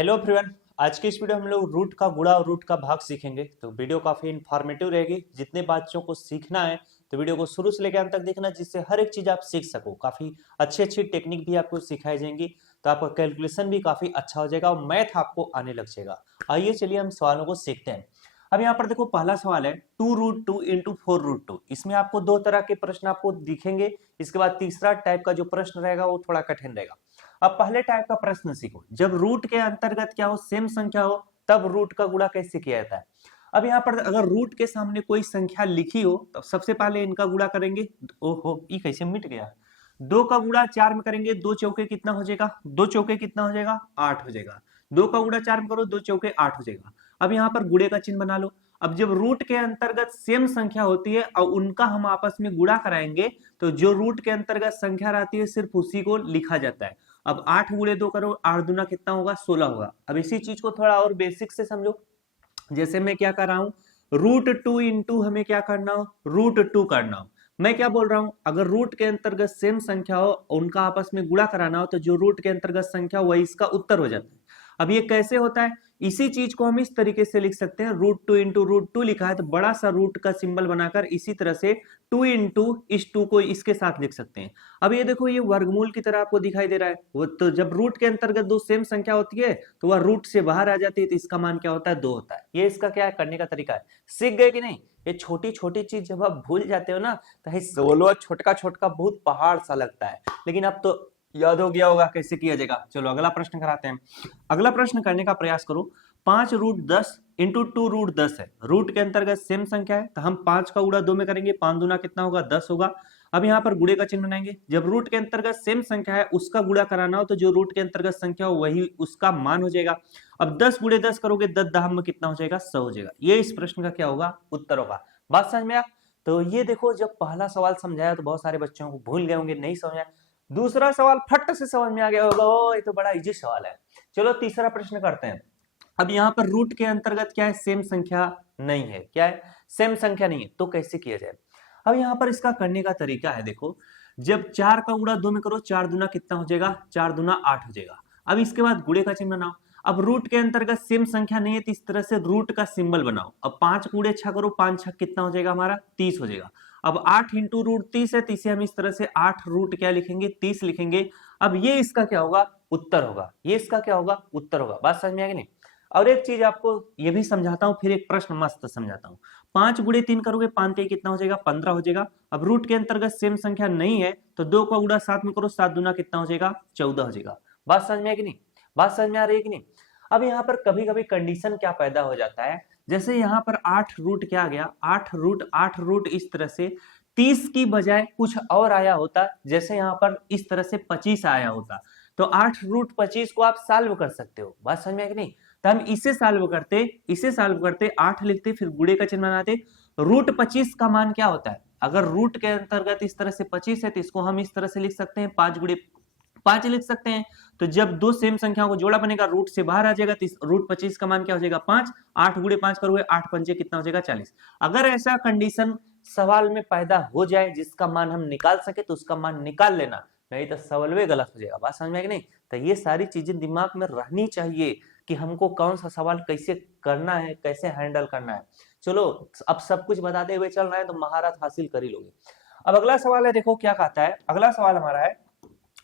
Hello everyone. आज की इस वीडियो हम लोग रूट का गुणा और रूट का भाग सीखेंगे। तो वीडियो काफी इन्फॉर्मेटिव रहेगी। जितने बच्चों को सीखना है तो वीडियो को शुरू से लेकर अंत तक देखना, जिससे हर एक चीज आप सीख सको। काफी अच्छी अच्छी टेक्निक भी आपको सिखाई जाएंगी, तो आपका कैलकुलेशन भी काफी अच्छा हो जाएगा और मैथ आपको आने लग जाएगा। आइए चलिए हम सवालों को सीखते हैं। अब यहाँ पर देखो, पहला सवाल है 2√2 इंटू 4√2। इसमें आपको दो तरह के प्रश्न आपको दिखेंगे। इसके बाद तीसरा टाइप का जो प्रश्न रहेगा वो थोड़ा कठिन रहेगा। अब पहले टाइप का प्रश्न सीखो। जब रूट के अंतर्गत क्या हो, सेम संख्या हो, तब रूट का गुणा कैसे किया जाता है। अब यहाँ पर अगर रूट के सामने कोई संख्या लिखी हो तो सबसे पहले इनका गुणा करेंगे। ओहो, ये कैसे मिट गया। 2 का गुणा 4 में करेंगे, 2 चौके कितना हो जाएगा, 2 चौके कितना हो जाएगा, 8 हो जाएगा। 2 का गुणा 4 में करो, 2 चौके 8 हो जाएगा। अब यहाँ पर गुणे का चिन्ह बना लो। अब जब रूट के अंतर्गत सेम संख्या होती है और उनका हम आपस में गुणा कराएंगे, तो जो रूट के अंतर्गत संख्या रहती है सिर्फ उसी को लिखा जाता है। अब 8 गुणे 2 करो, 8 दूना कितना होगा, 16 होगा। अब इसी चीज को थोड़ा और बेसिक से समझो। जैसे मैं क्या कर रहा हूं, √2 इंटू हमें क्या करना हो, √2 करना हो। मैं क्या बोल रहा हूं, अगर रूट के अंतर्गत सेम संख्या हो, उनका आपस में गुणा कराना हो, तो जो रूट के अंतर्गत संख्या वही इसका उत्तर हो जाता है। अब ये कैसे होता है, इसी चीज को हम इस तरीके से लिख सकते हैं। √2 इंटू √2 लिखा है तो बड़ा सा रूट का सिंबल बनाकर इसी तरह से 2 इंटू इस 2 को इसके साथ लिख सकते हैं। अब ये देखो, ये वर्गमूल की तरह आपको दिखाई दे रहा है। वो तो जब रूट के अंतर्गत दो सेम संख्या होती है तो वह रूट से बाहर आ जाती है, तो इसका मान क्या होता है, 2 होता है। ये इसका क्या है, करने का तरीका है। सीख गए कि नहीं। ये छोटी छोटी चीज जब आप भूल जाते हो ना, तो सोलो छोटका छोटका बहुत पहाड़ सा लगता है, लेकिन अब तो याद हो गया होगा कैसे किया जाएगा। चलो अगला प्रश्न कराते हैं। अगला प्रश्न करने का प्रयास करो। 5√10 इंटू 2√10 है। रूट के अंतर्गत सेम संख्या है तो हम 5 का गुणा 2 में करेंगे, 5 दूना कितना होगा, 10 होगा। अब यहाँ पर गुणे का चिन्ह बनाएंगे। जब रूट के अंतर्गत सेम संख्या है उसका गुणा कराना हो, तो जो रूट के अंतर्गत संख्या हो वही उसका मान हो जाएगा। अब 10 गुणे 10 करोगे, 10 दहम में कितना हो जाएगा, 100 हो जाएगा। ये इस प्रश्न का क्या होगा, उत्तर होगा। बात समझ में आया। तो ये देखो, जब पहला सवाल समझाया तो बहुत सारे बच्चों को भूल गए होंगे, नहीं समझ आया। दूसरा सवाल फट से समझ में आ गया होगा, ओ ये तो बड़ा इजी सवाल है। चलो तीसरा प्रश्न करते हैं। अब यहाँ पर रूट के अंतर्गत क्या है, सेम संख्या नहीं है। क्या है, सेम संख्या नहीं है, तो कैसे किया जाए। अब यहाँ पर इसका करने का तरीका है, देखो। जब 4 का गुणा 2 में करो, 4 दूना कितना हो जाएगा, 4 दूना 8 हो जाएगा। अब इसके बाद गुणे का चिन्ह बनाओ। अब रूट के अंतर्गत सेम संख्या नहीं है तो इस तरह से रूट का सिंबल बनाओ। अब 5 गुणे 6 करो, 5 6 कितना हो जाएगा हमारा, 30 हो जाएगा। अब 8 इंटू √30 है, तो इसे हम इस तरह से 8 रूट क्या लिखेंगे, 30 लिखेंगे। अब ये इसका क्या होगा, उत्तर होगा। ये इसका क्या होगा, उत्तर होगा। बात समझ में आएगी नहीं। और एक चीज आपको ये भी समझाता हूं, फिर एक प्रश्न मस्त समझाता हूं। 5 गुणे 3 करोगे, 5 3 कितना हो जाएगा, 15 हो जाएगा। अब रूट के अंतर्गत सेम संख्या नहीं है तो 2 का गुणा 7 में करो, 7 दूना कितना हो जाएगा, 14 हो जाएगा। बात समझ में आएगी नहीं, बात समझ में आ रही है कि नहीं। अब यहाँ पर कभी कभी कंडीशन क्या पैदा हो जाता है, जैसे यहाँ पर 8 रूट क्या आ गया, 8 रूट इस तरह से 30 की बजाय कुछ और आया होता, जैसे यहाँ पर इस तरह से 25 आया होता, तो 8 रूट 25 को आप सॉल्व कर सकते हो। बात समझ में आएगी नहीं। तो हम इसे सॉल्व करते 8 लिखते, फिर गुणे का चिन्ह बनाते। √25 का मान क्या होता है, अगर रूट के अंतर्गत इस तरह से 25 है तो इसको हम इस तरह से लिख सकते हैं, 5 गुणे 5 लिख सकते हैं। तो जब दो सेम संख्याओं को जोड़ा बनेगा, रूट से बाहर आ जाएगा, तो √25 का मान क्या हो जाएगा, 5। 8 गुणे 5 करोगे, 8 पंचे कितना हो जाएगा, 40। अगर ऐसा कंडीशन सवाल में पैदा हो जाए जिसका मान हम निकाल सके तो उसका मान निकाल लेना, नहीं तो सवाल में गलत हो जाएगा। बात समझ में आएगी नहीं। तो ये सारी चीजें दिमाग में रहनी चाहिए कि हमको कौन सा सवाल कैसे करना है, कैसे हैंडल करना है। चलो अब सब कुछ बताते हुए चल रहा है तो महारत हासिल कर ही लोगे। अब अगला सवाल है, देखो क्या कहता है। अगला सवाल हमारा है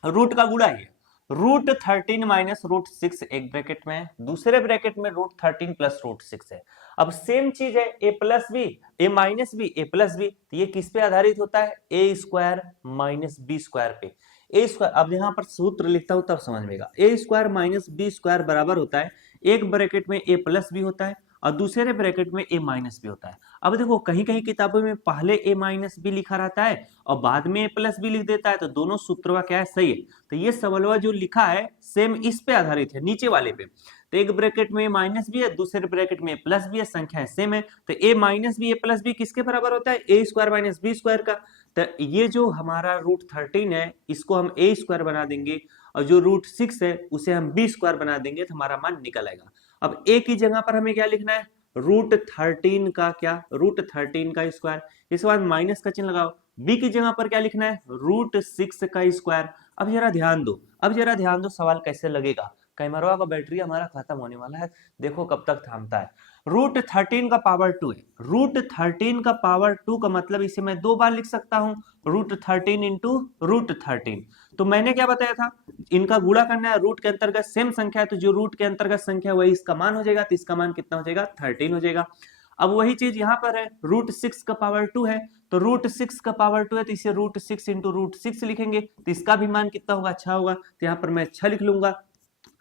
रूट का गुणा है। √13 माइनस √6 एक ब्रैकेट में, दूसरे ब्रैकेट में √13 प्लस √6 है। अब सेम चीज है, a plus B, A minus B, A plus B, तो ये किस पे आधारित होता है, a square minus B square पे। ए स्क्वायर, अब यहाँ पर सूत्र लिखता हूं तब समझ में आएगा। ए स्क्वायर माइनस बी स्क्वायर बराबर होता है, एक ब्रैकेट में a प्लस बी होता है और दूसरे ब्रैकेट में a माइनस बी होता है। अब देखो, कहीं कहीं किताबों में पहले a माइनस बी लिखा रहता है और बाद में a प्लस बी लिख देता है, तो दोनों सूत्रों क्या है, सही है। तो ये सवाल जो लिखा है सेम इस पे आधारित है, नीचे वाले पे। तो एक ब्रैकेट में माइनस बी है, दूसरे ब्रैकेट में प्लस बी है, संख्या सेम है। तो a minus B, A plus B किसके बराबर होता है, a square minus B square का। तो ये जो हमारा √13 है इसको हम a स्क्वायर बना देंगे और जो √6 है उसे हम b स्क्वायर बना देंगे, तो हमारा मान निकल आएगा। अब a की जगह पर हमें क्या लिखना है, √13 का क्या, √13 का स्क्वायर। इसके बाद माइनस का चिन्ह लगाओ। b की जगह पर क्या लिखना है, √6 का स्क्वायर। अब जरा ध्यान दो, सवाल कैसे लगेगा। कैमरा का बैटरी हमारा खत्म होने वाला है, देखो कब तक थामता है। √13 का पावर 2 है, √13 का पावर 2 का मतलब इसे मैं 2 बार लिख सकता हूँ, √13 इंटू √13। तो मैंने क्या बताया था, इनका गुणा करना है, रूट के अंतर्गत सेम संख्या है तो जो रूट के अंतर्गत संख्या है वही इसका मान हो जाएगा, तो इसका मान कितना हो जाएगा 13 हो जाएगा। अब वही चीज यहाँ पर है, √6 का पावर 2 है, तो √6 का पावर 2 है तो इसे √6 इंटू √6 लिखेंगे, तो इसका भी मान कितना होगा 6 होगा, तो यहाँ पर मैं 6 लिख लूंगा।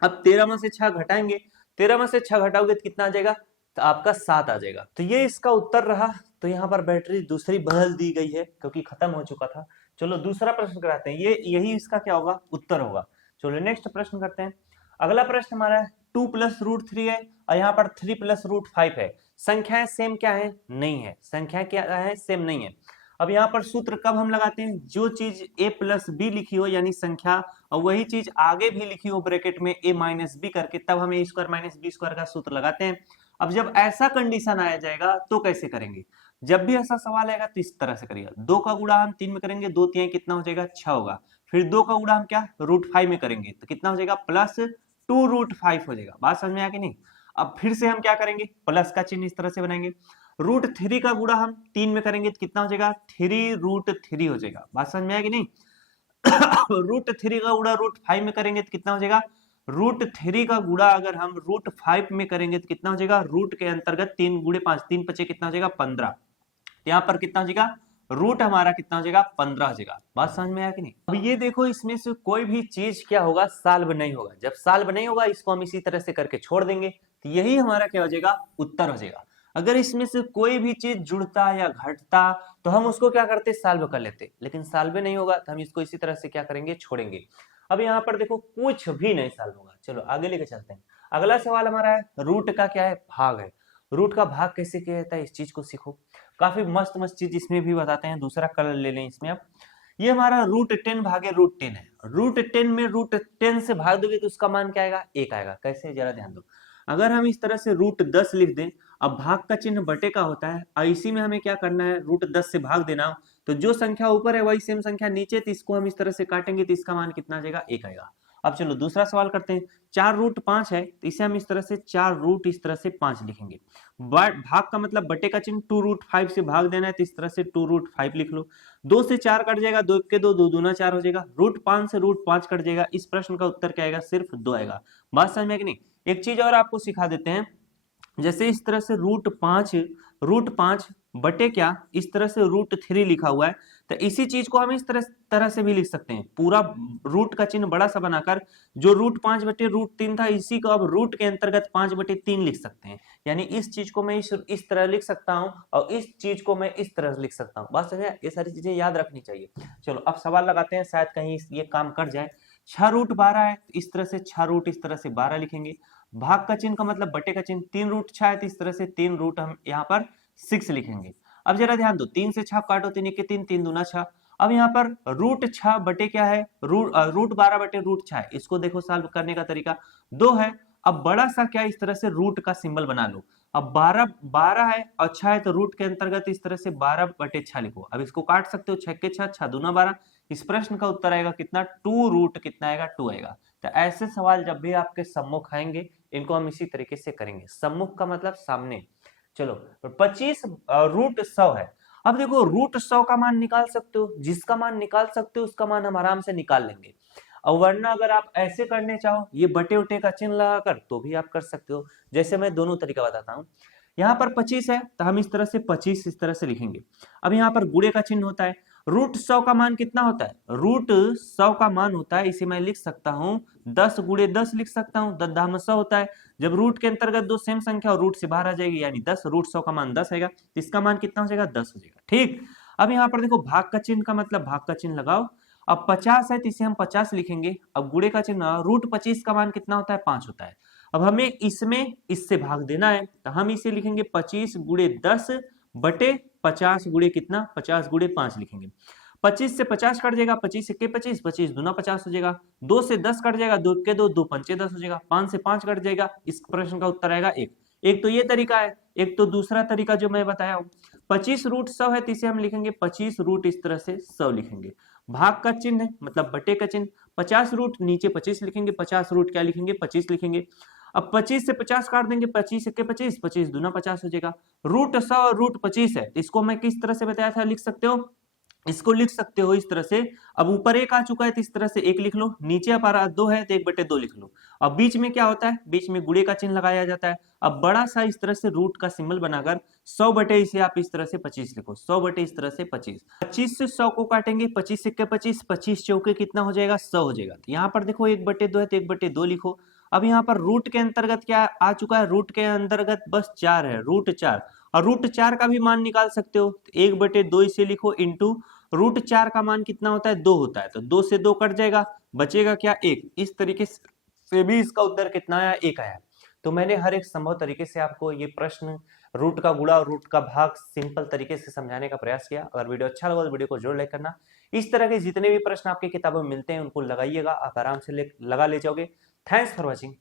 अब 13 में से 6 घटाएंगे, 13 में से 6 घटाओगे तो कितना आ जाएगा, तो आपका 7 आ जाएगा। तो ये इसका उत्तर रहा। तो यहाँ पर बैटरी दूसरी बदल दी गई है क्योंकि खत्म हो चुका था। चलो दूसरा प्रश्न कराते हैं, ये यही इसका क्या होगा, उत्तर होगा। चलो नेक्स्ट प्रश्न करते हैं। अगला प्रश्न हमारा है 2 + √3 है और यहाँ पर 3 + √5 है। संख्याएं सेम क्या है, नहीं है, संख्याएं क्या है, सेम नहीं है। अब यहाँ पर सूत्र कब हम लगाते हैं, जो चीज a + b लिखी हो यानी संख्या, और वही चीज आगे भी लिखी हो ब्रैकेट में a - b करके, तब हम a² - b² का सूत्र लगाते हैं। अब जब ऐसा कंडीशन आया जाएगा तो कैसे करेंगे, जब भी ऐसा सवाल आएगा तो इस तरह से करिएगा, 2 का गुणा हम 3 में करेंगे, 2 3 कितना हो जाएगा 6 होगा, फिर 2 का गुणा हम क्या √5 में करेंगे तो कितना हो जाएगा +2√5 हो जाएगा। बात समझ में आया कि नहीं। अब फिर से हम क्या करेंगे, प्लस का चिन्ह इस तरह से बनाएंगे, √3 का गुणा हम 3 में करेंगे तो कितना हो जाएगा 3√3 हो जाएगा। बात समझ में आया कि नहीं। √3 का गुणा √5 में करेंगे तो कितना हो जाएगा, √3 का गुणा अगर हम √5 में करेंगे तो कितना हो जाएगा, रूट के अंतर्गत 3 × 5 3 × 5 कितना हो जाएगा 15, यहाँ पर कितना हो जाएगा रूट हमारा कितना हो जाएगा 15 हो जाएगा। बात समझ में आया कि नहीं। अब ये देखो, इसमें से कोई भी चीज क्या होगा, सॉल्व नहीं होगा। जब सॉल्व नहीं होगा इसको हम इसी तरह से करके छोड़ देंगे, तो यही हमारा क्या हो जाएगा, उत्तर हो जाएगा। अगर इसमें से कोई भी चीज जुड़ता या घटता तो हम उसको क्या करते, सॉल्व कर लेते, लेकिन सॉल्व नहीं होगा तो हम इसको इसी तरह से क्या करेंगे, छोड़ेंगे। अब यहाँ पर देखो कुछ भी नहीं सॉल्व होगा। चलो आगे लेके चलते हैं। अगला सवाल हमारा है, रूट का क्या है, भाग है। रूट का भाग कैसे किया जाता है, इस चीज को सीखो। काफी मस्त मस्त चीज इसमें भी बताते हैं। दूसरा कलर ले लें इसमें। अब ये हमारा √10 भागे √10 है। √10 में √10 से भाग दोगे तो उसका मान क्या आएगा, 1 आएगा। कैसे, जरा ध्यान दो। अगर हम इस तरह से √10 लिख दें, अब भाग का चिन्ह बटे का होता है और इसी में हमें क्या करना है, √10 से भाग देना, तो जो संख्या ऊपर है वही सेम संख्या नीचे, तो इसको हम इस तरह से काटेंगे तो इसका मान कितना आ जाएगा, 1 आएगा। अब चलो दूसरा सवाल करते हैं। 4√5 है तो इसे हम इस तरह से 4 इस तरह से 5 लिखेंगे। भाग का मतलब बटे का चिन्ह, 2√5 से भाग देना है तो इस तरह से 2√5 लिख लो। 2 से 4 कट जाएगा, 2 के 2, 2 दूना 4 हो जाएगा। √5 से √5 कट जाएगा। इस प्रश्न का उत्तर क्या आएगा, सिर्फ 2 आएगा। बात समझ में कि नहीं। एक चीज और आपको सिखा देते हैं, जैसे इस तरह से √5 बटे क्या, इस तरह से √3 लिखा हुआ है, तो इसी चीज को हम इस तरह से भी लिख सकते हैं। पूरा रूट का चिन्ह बड़ा सा बनाकर, जो √5 बटे √3 था, इसी को अब रूट के अंतर्गत 5 बटे 3 लिख सकते हैं। यानी इस चीज को मैं इस तरह लिख सकता हूं और इस चीज को मैं इस तरह लिख सकता हूं। बात समझे, ये सारी चीजें याद रखनी चाहिए। चलो अब सवाल लगाते हैं, शायद कहीं ये काम कर जाए। 6√12 है, इस तरह से 6 इस तरह से 12 लिखेंगे। भाग का चिन्ह का मतलब बटे का चिन्ह, 3√6 है तो इस तरह से 3 हम यहाँ पर 6 लिखेंगे। अब जरा ध्यान दो, 3 से 6 काटो, 3 के 3, 3 दूना 6। अब यहाँ पर √6 बटे क्या है, √12 बटे √6 है। इसको देखो सॉल्व करने का तरीका 2 है। अब बड़ा सा क्या, इस तरह से रूट का सिंबल बना लो। अब 12 है और 6 है तो रूट के अंतर्गत इस तरह से 12 बटे 6 लिखो। अब इसको काट सकते हो, 6 के 6, 6 दूना 12। इस प्रश्न का उत्तर आएगा कितना, 2 कितना आएगा, 2 आएगा। तो ऐसे सवाल जब भी आपके सम्मुख आएंगे, इनको हम इसी तरीके से करेंगे। सम्मुख का मतलब सामने। चलो 25 √100 है। अब देखो √100 का मान निकाल सकते हो, जिसका मान निकाल सकते हो उसका मान हम आराम से निकाल लेंगे। और वरना अगर आप ऐसे करने चाहो, ये बटे उटे का चिन्ह लगाकर, तो भी आप कर सकते हो। जैसे मैं दोनों तरीका बताता हूँ। यहाँ पर 25 है तो हम इस तरह से 25 इस तरह से लिखेंगे। अब यहाँ पर गुणे का चिन्ह होता है। √100 का मान कितना होता है, √100 का मान होता है, इसे मैं लिख सकता हूँ 10 × 10 लिख सकता हूँ। 10 10 100 होता है। जब रूट के अंतर्गत दो सेम संख्या और रूट से बाहर आ जाएगी, यानी 10, √100 का मान 10 आएगा, तो इसका मान कितना हो जाएगा, 10 हो जाएगा। ठीक। अब यहाँ पर देखो भाग का चिन्ह का मतलब भाग का चिन्ह लगाओ। अब 50 है तो इसे हम 50 लिखेंगे। अब गुणे का चिन्ह, √25 का मान कितना होता है, 5 होता है। अब हमें इसमें इससे भाग देना है तो हम इसे लिखेंगे 25 × 10 बटे 50 गुणे कितना, 50 × 5 लिखेंगे। 25 से 50 कट जाएगा, 25 के 25, 25 दूना 50 हो जाएगा। 2 से 10 कट जाएगा, 2 के 2, 2 पंचे 10 हो जाएगा। 5 से 5 कट जाएगा। इस प्रश्न का उत्तर आएगा 1। एक तो ये तरीका है, एक तो दूसरा तरीका जो मैं बताया हूँ। 25 √100 है तो इसे हम लिखेंगे 25 रूट इस तरह से 100 लिखेंगे। भाग का चिन्ह है मतलब बटे का चिन्ह, 50 रूट नीचे 25 लिखेंगे, 50 रूट क्या लिखेंगे 25 लिखेंगे। अब 25 से 50 काट देंगे, 25 के 25, 25 दूना 50 हो जाएगा। रूट 100 रूट 25 है, तो इसको मैं किस तरह से बताया था लिख सकते हो, इसको लिख सकते हो इस तरह से। अब ऊपर एक आ चुका है तो इस तरह से एक लिख लो, नीचे अब आ रहा 2 है तो 1/2 लिख लो। अब बीच में क्या होता है, बीच में गुणे का चिन्ह लगाया जाता है। अब बड़ा सा इस तरह से रूट का सिंबल बनाकर 100 बटे इसे आप इस तरह से 25 लिखो, 100 बटे इस तरह से 25। 25 से 100 को काटेंगे, 25 सिक्के 25, 25 चौके कितना हो जाएगा 100 हो जाएगा। तो यहाँ पर देखो 1/2 है तो 1/2 लिखो। अब यहाँ पर रूट के अंतर्गत क्या आ चुका है, रूट के अंतर्गत बस 4 है, रूट 4। और रूट 4 का भी मान निकाल सकते हो, 1/2 इसे लिखो इंटू रूट 4 का मान कितना होता है 2 होता है, तो 2 से 2 कट जाएगा, बचेगा क्या 1। इस तरीके से भी इसका उत्तर कितना आया 1 आया। तो मैंने हर एक संभव तरीके से आपको ये प्रश्न रूट का गुणा और रूट का भाग सिंपल तरीके से समझाने का प्रयास किया। अगर वीडियो अच्छा लगा तो वीडियो को जरूर लाइक करना। इस तरह के जितने भी प्रश्न आपकी किताबों में मिलते हैं उनको लगाइएगा, आप आराम से लगा ले जाओगे। Thanks for watching.